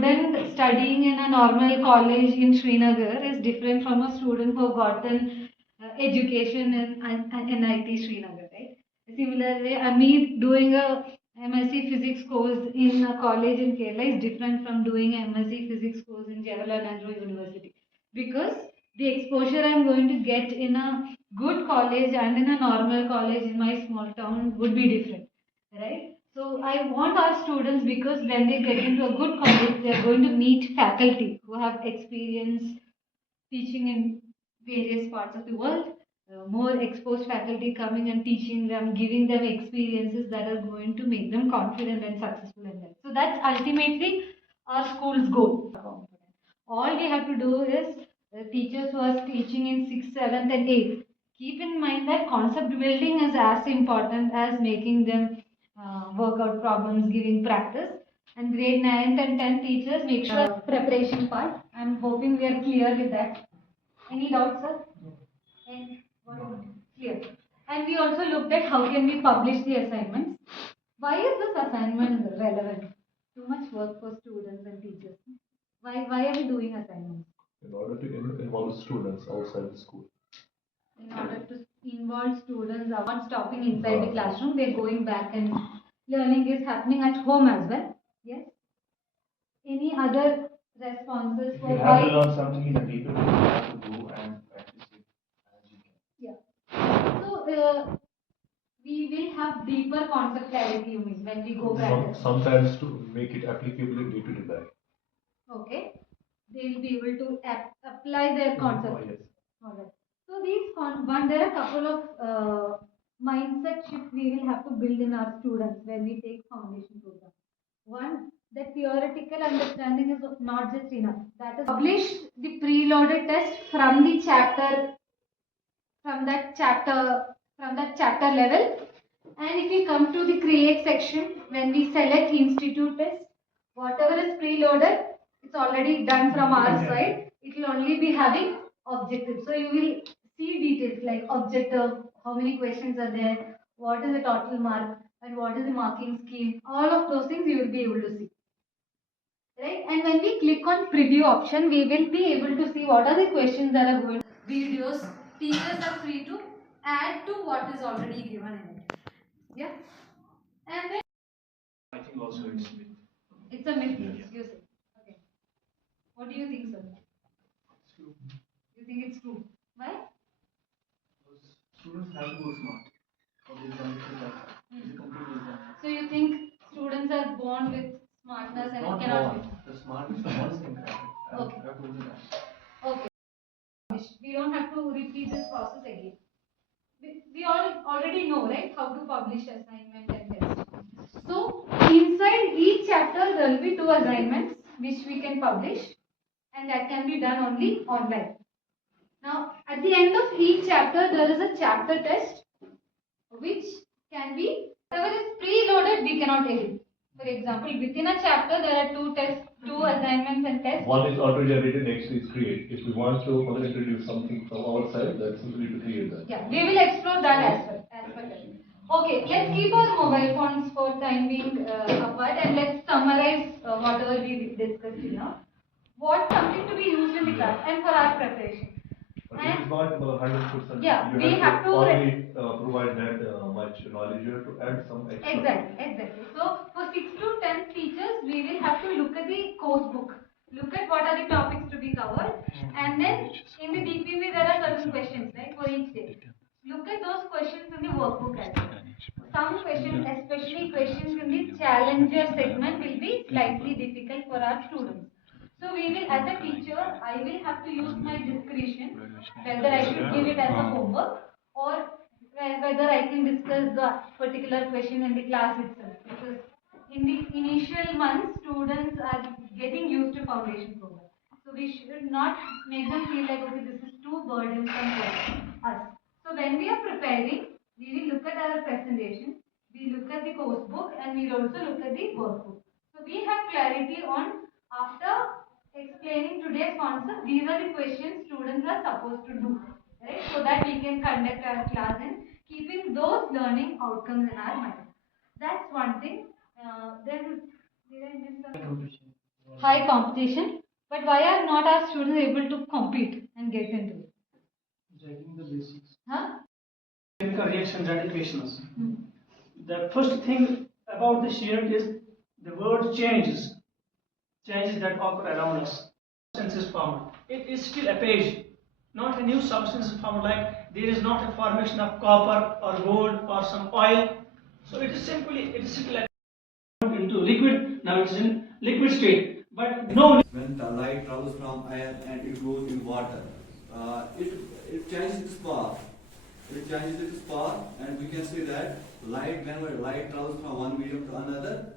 student studying in a normal college in Srinagar is different from a student who have gotten education in an NIT Srinagar, right? Similarly, me doing a MSc Physics course in a college in Kerala is different from doing a MSc Physics course in Jawaharlal Nehru University, because the exposure I'm going to get in a good college and in a normal college in my small town would be different, right? So I want our students, because when they get into a good college, they are going to meet faculty who have experience teaching in various parts of the world, more exposed faculty coming and teaching them, giving them experiences that are going to make them confident and successful in life. So that's ultimately our school's goal. All we have to do is teachers who are teaching in 6th, 7th, and 8th, keep in mind that concept building is as important as making them work out problems, giving practice. And grade 9th and 10th teachers make sure preparation part. I'm hoping we are clear with that. Any doubts, sir? And clear. And we also looked at how can we publish the assignments. Why is this assignment relevant? Too much work for students and teachers. Why are we doing assignments? In order to involve students outside the school. In order to involve students, are not stopping inside the classroom, they're going back, and learning is happening at home as well. Yes. Any other responses If for you why? have to learn something in a deeper way, you have to go and practice it as you can. Yeah. So we will have deeper concept clarity, you mean, when we go practice. Sometimes to make it applicable day to day life. Okay. They will be able to apply their concept. Oh, yes. Alright. So there are a couple of mindset shifts we will have to build in our students when we take foundation program. One, that theoretical understanding is not just enough. That is, publish the preloaded test from the chapter, from that chapter, from that chapter level. And if we come to the create section, when we select institute test, whatever is preloaded, it's already done from our side. It will only be having objectives. So you will see details like objective, how many questions are there, what is the total mark, and what is the marking scheme. All of those things you will be able to see. Right? And when we click on preview option, we will be able to see what are the questions that are going. Videos, teachers are free to add to what is already given in it. Yeah. And then I think also it's a myth. it's a myth. Yes. You say. Okay. What do you think, sir? It's true. You think it's true? Why? Because students have to go smart for the examination like it's a complete exam. So you think students are born with smartness and Not it cannot born. The smart is the first thing. Okay. I have told you that. Okay. We don't have to repeat this process again. We all already know, right, how to publish assignment and test. So inside each chapter there will be 2 assignments which we can publish, and that can be done only online. Now at the end of each chapter there is a chapter test which can be, whatever is preloaded we cannot edit. For example, within a chapter there are 2 tests, 2 assignments and tests. One is auto-generated, next is create. If we want to further introduce something from our side, that's simply to create that. Yeah, we will explore that as well. Okay, let's keep our mobile phones for time being apart, and let's summarize whatever we discussed here. What's something to be used in the class and for our preparation. But it is not 100%. Yeah, you we have to only provide that much knowledge. You have to add some extra. Exactly. So for 6th to 10th teachers, we will have to look at the course book. Look at what are the topics to be covered, and then in the DPV there are certain questions, right, for each day. Look at those questions in the workbook as well. Some questions, especially questions in the challenger segment, will be slightly difficult for our students. So we will, as a teacher, I will have to use my discretion whether I should give it as a homework or whether I can discuss the particular question in the class itself. Because in the initial months, students are getting used to foundation program. So we should not make them feel like, okay, this is too burdensome for us. So when we are preparing, we will look at our presentation, we look at the course book, and we will also look at the workbook. So we have clarity on, after explaining today's concept, these are the questions students are supposed to do, right? So that we can conduct our class in keeping those learning outcomes in our mind. That's one thing. Then did I miss something? high competition, but why are not our students able to compete and get into it? Checking the basics. Huh? Chemical reactions and equations. Hmm. The first thing about the sheet is the word changes that occur around us. Substance is formed. It is still a page, not a new substance is formed. Like there is not a formation of copper or gold or some oil. So it is simply like into liquid. Now it is in liquid state. But no. When the light travels from air and it goes in water, it changes its path. It changes its path, and we can say that light, whenever light travels from one medium to another,